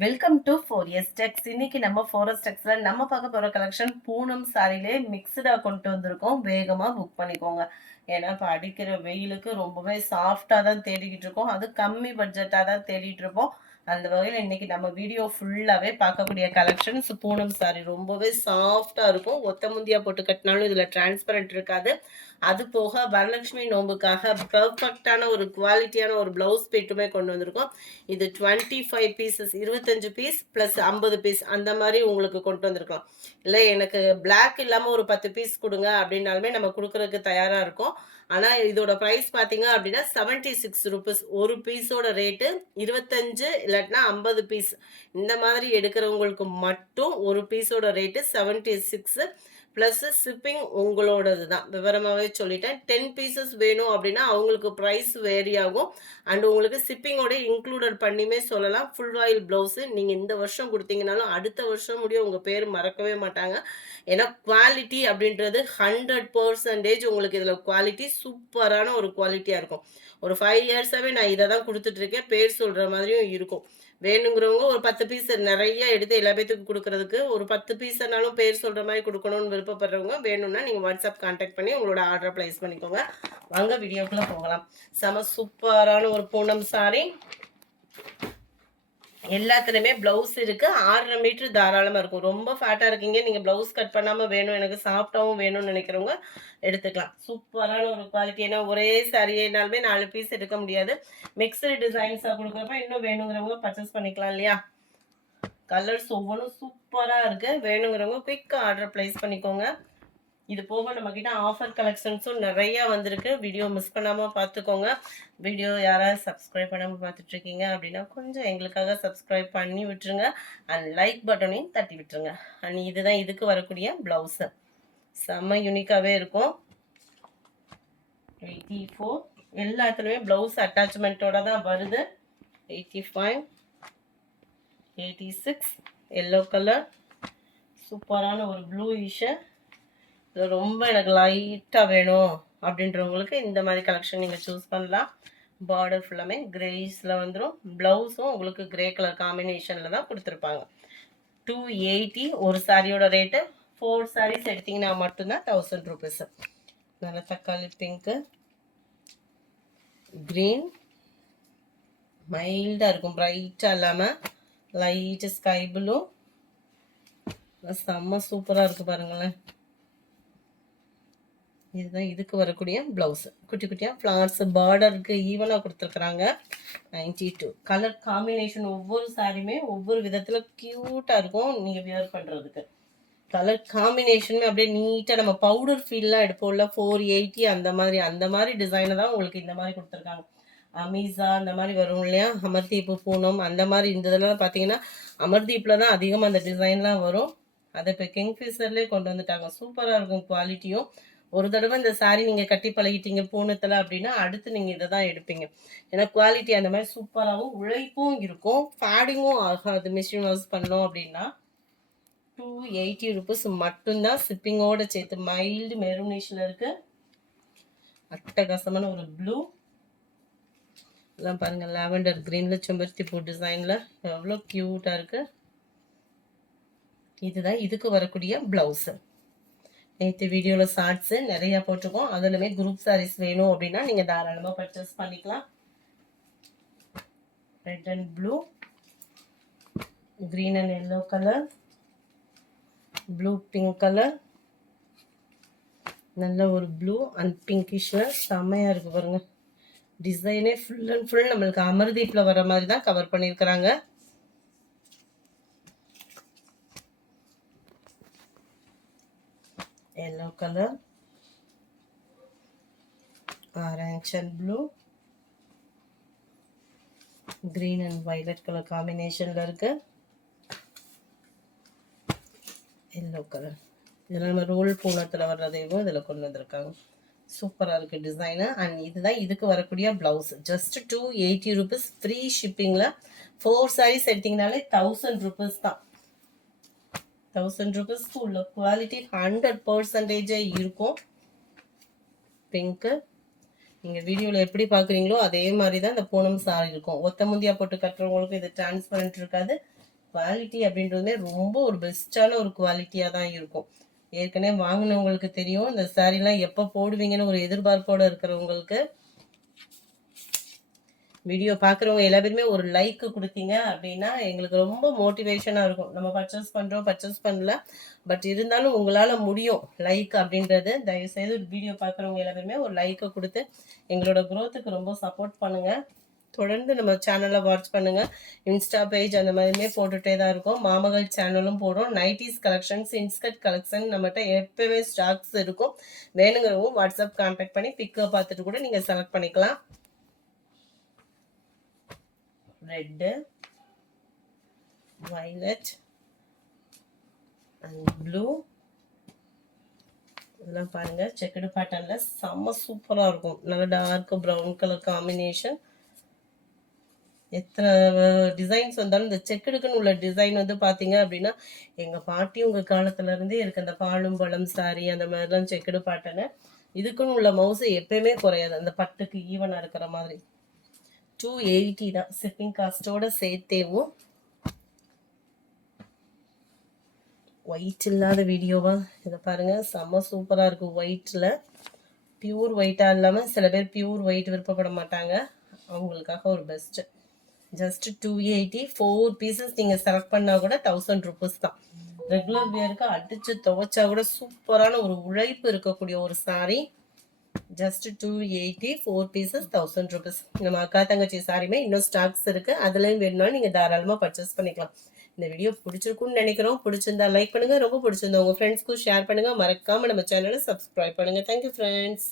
Welcome to 4S Tex. இன்னைக்கு நம்ம 4S Texல நம்ம பார்க்க போற கலெக்ஷன் பூனம் சாரிலே மிக்ஸ்டா கொண்டு வந்திருக்கோம். வேகமா புக் பண்ணிக்கோங்க. ஏன்னா இப்போ அடிக்கிற வெயிலுக்கு ரொம்பவே சாஃப்டா தான் தேடிக்கிட்டு இருக்கோம். அது கம்மி பட்ஜெட்டா தான் தேடிட்டு இருப்போம். அந்த வகையில் இன்னைக்கு நம்ம வீடியோ ஃபுல்லாவே பார்க்கக்கூடிய கலெக்ஷன்ஸ் பூனம் சாரி ரொம்பவே சாஃப்டா இருக்கும். ஒத்த முந்தியா போட்டு கட்டினாலும் இதுல டிரான்ஸ்பரண்ட் இருக்காது. அது போக வரலட்சுமி நோம்புக்காக பெர்ஃபெக்டான ஒரு குவாலிட்டியான ஒரு பிளவுஸ் பீட்டுமே கொண்டு வந்திருக்கோம். இது 25 பீசஸ், 25 பீஸ் ப்ளஸ் 50 பீஸ் அந்த மாதிரி உங்களுக்கு கொண்டு வந்திருக்கலாம். இல்லை எனக்கு பிளாக் இல்லாமல் ஒரு 10 பீஸ் கொடுங்க அப்படின்னாலுமே நம்ம கொடுக்கறதுக்கு தயாராக இருக்கும். ஆனால் இதோட ப்ரைஸ் பார்த்தீங்க அப்படின்னா 76 ருபீஸ். ஒரு பீஸோட ரேட்டு 25 இல்லாட்டினா 50 பீஸ் இந்த மாதிரி எடுக்கிறவங்களுக்கு மட்டும் ஒரு பீஸோட ரேட்டு 76 ப்ளஸ் ஷிப்பிங் உங்களோடது தான். விவரமாகவே சொல்லிட்டேன். 10 பீசஸ் வேணும் அப்படின்னா அவங்களுக்கு ப்ரைஸ் வேரி ஆகும். அண்ட் உங்களுக்கு ஷிப்பிங்கோட இன்க்ளூடட் பண்ணியுமே சொல்லலாம். ஃபுல் ஆயில் ப்ளவுஸு நீங்கள் இந்த வருஷம் கொடுத்தீங்கனாலும் அடுத்த வருஷம் முடியும் உங்கள் பேர் மறக்கவே மாட்டாங்க. ஏன்னா குவாலிட்டி அப்படின்றது 100% உங்களுக்கு இதில் குவாலிட்டி சூப்பரான ஒரு குவாலிட்டியாக இருக்கும். ஒரு 5 இயர்ஸாகவே நான் இதை தான் கொடுத்துட்ருக்கேன். பேர் சொல்கிற மாதிரியும் இருக்கும். வேணுங்கிறவங்க ஒரு 10 பீஸ் நிறைய எடுத்து எல்லா பேத்துக்கும் கொடுக்கறதுக்கு ஒரு 10 பீஸ்னாலும் பேர் சொல்கிற மாதிரி கொடுக்கணும்னு விருப்பப்படுறவங்க வேணும்னா நீங்கள் வாட்ஸ்அப் கான்டாக்ட் பண்ணி உங்களோட ஆர்டரை ப்ளேஸ் பண்ணிக்கோங்க. வாங்க வீடியோக்குள்ளே போகலாம். செம சூப்பரான ஒரு பூனம் சாரி. எல்லாத்துலேயுமே ப்ளவுஸ் இருக்கு. 6.5 மீட்டர் தாராளமாக இருக்கும். ரொம்ப ஃபேட்டாக இருக்கீங்க, நீங்கள் ப்ளவுஸ் கட் பண்ணாமல் வேணும், எனக்கு சாஃப்டாகவும் வேணும்னு நினைக்கிறவங்க எடுத்துக்கலாம். சூப்பரான ஒரு குவாலிட்டி. ஏன்னா ஒரே சாரினாலுமே 4 பீஸ் எடுக்க முடியாது. மிக்சடு டிசைன்ஸாக கொடுக்குறப்ப இன்னும் வேணுங்கிறவங்க பர்ச்சேஸ் பண்ணிக்கலாம் இல்லையா. கலர்ஸ் ஒவ்வொன்றும் சூப்பராக இருக்குது. வேணுங்கிறவங்க குயிக்காக ஆர்டர் ப்ளேஸ் பண்ணிக்கோங்க. இது போக நம்மக்கிட்ட ஆஃபர் கலெக்ஷன்ஸும் நிறையா வந்திருக்கு. வீடியோ மிஸ் பண்ணாமல் பார்த்துக்கோங்க. வீடியோ யாராவது சப்ஸ்கிரைப் பண்ணாமல் பார்த்துட்ருக்கீங்க அப்படின்னா கொஞ்சம் எங்களுக்காக சப்ஸ்கிரைப் பண்ணி விட்டுருங்க. அண்ட் லைக் பட்டனையும் தட்டி விட்டுருங்க. அண்ட் இதுதான் இதுக்கு வரக்கூடிய ப்ளவுஸு. செம்ம யூனிக்காகவே இருக்கும். 84 எல்லாத்துலேயுமே ப்ளவுஸ் அட்டாச்மெண்ட்டோட தான் வருது. 85, 86 எல்லோ கலர், சூப்பரான ஒரு ப்ளூ இஷு. ரொம்ப எனக்கு லைட்டாக வேணும் அப்படின்றவங்களுக்கு இந்த மாதிரி கலெக்ஷன் நீங்கள் சூஸ் பண்ணலாம். பார்டர் ஃபுல்லாமே கிரேஸில் வந்துடும். ப்ளவுஸும் உங்களுக்கு கிரே கலர் காம்பினேஷனில் தான் கொடுத்துருப்பாங்க. 280 ஒரு சாரியோட ரேட்டு. 4 சாரீஸ் எடுத்திங்கன்னா மட்டும்தான் 1000 ருபீஸு. நல்ல தக்காளி பிங்க்கு, க்ரீன் மைல்டாக இருக்கும், ப்ரைட்டாக இல்லாமல் லைட்டு ஸ்கை ப்ளூ. செம்ம சூப்பராக இருக்குது பாருங்களேன். இதுதான் இதுக்கு வரக்கூடிய ப்ளவுஸு. குட்டி குட்டியாக ஃப்ளார்ஸ் பார்டருக்கு ஈவனாக கொடுத்துருக்குறாங்க. 92 கலர் காம்பினேஷன். ஒவ்வொரு சாரியுமே ஒவ்வொரு விதத்தில் க்யூட்டாக இருக்கும் நீங்கள் வியர் பண்ணுறதுக்கு. கலர் காம்பினேஷனுமே அப்படியே நீட்டாக நம்ம பவுடர் ஃபீல்லாம் எடுப்போம்ல 480 அந்த மாதிரி டிசைனை தான் உங்களுக்கு இந்த மாதிரி கொடுத்துருக்காங்க. அமீஸா அந்த மாதிரி வரும் இல்லையா, அமர்தீப்பு பூனம் அந்த மாதிரி இந்த இதெல்லாம் பார்த்தீங்கன்னா அமர்தீப்பில் தான் அதிகமாக அந்த டிசைன்லாம் வரும். அதை இப்போ கிங்ஃபிஷர்லேயே கொண்டு வந்துட்டாங்க. சூப்பராக இருக்கும் குவாலிட்டியும். ஒரு தடவை இந்த சாரீ நீங்கள் கட்டி பழகிட்டீங்க பூனத்தில் அப்படின்னா அடுத்து நீங்கள் இதை தான் எடுப்பீங்க. ஏன்னா குவாலிட்டி அந்த மாதிரி சூப்பராகவும் உழைப்பும் இருக்கும். ஃபேடிங்கும் ஆகாது. மிஷின் வாஷ் பண்ணோம் அப்படின்னா 280 ருபீஸ் மட்டும்தான். ஷிப்பிங்கோடு சேர்த்து. மைல்டு மெரூனிஷில் இருக்குது. அட்டகாசமான ஒரு ப்ளூ எல்லாம் பாருங்கள். லாவெண்டர் க்ரீனில் செம்பருத்தி பூ டிசைனில் எவ்வளோ க்யூட்டாக இருக்குது. இதுதான் இதுக்கு வரக்கூடிய ப்ளவுஸு. நேற்று வீடியோவில் ஷார்ட்ஸு நிறையா போட்டிருக்கோம். அதுலேயுமே குரூப் சாரீஸ் வேணும் அப்படின்னா நீங்கள் தாராளமாக பர்ச்சேஸ் பண்ணிக்கலாம். Red and blue, green and yellow colour, blue pink colour, நல்ல ஒரு ப்ளூ அண்ட் பிங்கிஷில் செம்மையாக இருக்குது பாருங்கள். டிசைனே ஃபுல் அண்ட் ஃபுல் நம்மளுக்கு அமர்தீப்பில் வர மாதிரி தான் கவர் பண்ணியிருக்கிறாங்க. yellow color, orange and blue, green and violet color combinationல இருக்கு. yellow color இதெல்லாம் நம்ம ரோல் பூனத்தில் வர்றதையும் இதில் கொண்டு வந்திருக்காங்க. சூப்பராக இருக்குது டிசைனு. அண்ட் இதுதான் இதுக்கு வரக்கூடிய ப்ளவுஸ். ஜஸ்ட் 280 ருபீஸ் ஃப்ரீ ஷிப்பிங்கில். 4 சாரீஸ் எடுத்திங்கனாலே 1000 ருபீஸ் தான். 1000 ருபீஸ்க்கு உள்ள குவாலிட்டி 100% இருக்கும். பிங்க்கு நீங்கள் வீடியோவில் எப்படி பார்க்குறீங்களோ அதே மாதிரி தான் இந்த பூனம் சாரி இருக்கும். ஒத்த முந்தியா போட்டு கட்டுறவங்களுக்கு இது டிரான்ஸ்பரண்ட் இருக்காது. குவாலிட்டி அப்படின்றதுமே ரொம்ப ஒரு பெஸ்ட்டான ஒரு குவாலிட்டியா தான் இருக்கும். ஏற்கனவே வாங்கினவங்களுக்கு தெரியும் இந்த சாரீலாம் எப்போ போடுவீங்கன்னு ஒரு எதிர்பார்ப்போட இருக்கிறவங்களுக்கு. வீடியோ பார்க்குறவங்க எல்லா பேருமே ஒரு லைக் கொடுத்தீங்க அப்படின்னா எங்களுக்கு ரொம்ப மோட்டிவேஷனாக இருக்கும். நம்ம பர்ச்சேஸ் பண்ணல, பட் இருந்தாலும் உங்களால் முடியும் லைக் அப்படின்றது. தயவுசெய்து வீடியோ பார்க்குறவங்க எல்லா பேருமே ஒரு லைக்கை கொடுத்து எங்களோட க்ரோத்துக்கு ரொம்ப சப்போர்ட் பண்ணுங்கள். தொடர்ந்து நம்ம சேனலை வாட்ச் பண்ணுங்கள். இன்ஸ்டா பேஜ் அந்த மாதிரியுமே போட்டுகிட்டே தான் இருக்கும். மாமகள் சேனலும் போடுறோம். நைட்டிஸ் கலெக்ஷன்ஸ், இன்ஸ்கர்ட் கலெக்ஷன் நம்மகிட்ட எப்போவே ஸ்டாக்ஸ் இருக்கும். வேணுங்கிறவங்க வாட்ஸ்அப் கான்டாக்ட் பண்ணி பிக்கை பார்த்துட்டு கூட நீங்கள் செலக்ட் பண்ணிக்கலாம். Red, violet and blue. இதெல்லாம் பாருங்க, செக்குடு பேட்டர்ன்ல செம்ம சூப்பரா இருக்கும். நல்ல டார்க் ப்ரௌன் கலர் காம்பினேஷன். எத்தனை டிசைன்ஸ் வந்தாலும் இந்த செக்குடுக்குன்னு உள்ள டிசைன் வந்து பார்த்தீங்க அப்படின்னா எங்கள் பாட்டி உங்கள் காலத்துலேருந்தே இருக்குது. அந்த பாலும் பழம் சாரி அந்த மாதிரிலாம் செக்குடு பேட்டர்னு. இதுக்குன்னு உள்ள மவுசு எப்பயுமே குறையாது, அந்த பட்டுக்கு ஈவனாக இருக்கிற மாதிரி. 280 தான் ஷிப்பிங் காஸ்ட்டோட சேர்த்தேவும். ஒயிட் இல்லாத வீடியோவா இதை பாருங்க, செம்ம சூப்பராக இருக்கும். ஒயிட்டில் பியூர் ஒயிட்டாக இல்லாமல் சில பேர் பியூர் ஒயிட் விருப்பப்பட மாட்டாங்க, அவங்களுக்காக ஒரு பெஸ்ட்டு. ஜஸ்ட் 280, 4 பீசஸ் நீங்கள் செலக்ட் பண்ணால் கூட 1000 ருபீஸ் தான். ரெகுலர் வியருக்கு அடித்து துவைச்சா கூட சூப்பரான ஒரு உழைப்பு இருக்கக்கூடிய ஒரு சாரீ. Just 280, 4 pieces 1000 rupees. நம்ம அக்கா தங்கச்சி சாரியுமே இன்னும் ஸ்டாக்ஸ் இருக்குது, அதுலேயும் வேணும்னாலும் நீங்கள் தாராளமாக பர்ச்சேஸ் பண்ணிக்கலாம். இந்த வீடியோ பிடிச்சிருக்குன்னு நினைக்கிறோம். பிடிச்சிருந்தா லைக் பண்ணுங்கள், ரொம்ப பிடிச்சிருந்தா உங்கள் ஃப்ரெண்ட்ஸ்க்கும் ஷேர் பண்ணுங்கள். மறக்காமல் நம்ம சேனலை சப்ஸ்கிரைப் பண்ணுங்கள். Thank you friends.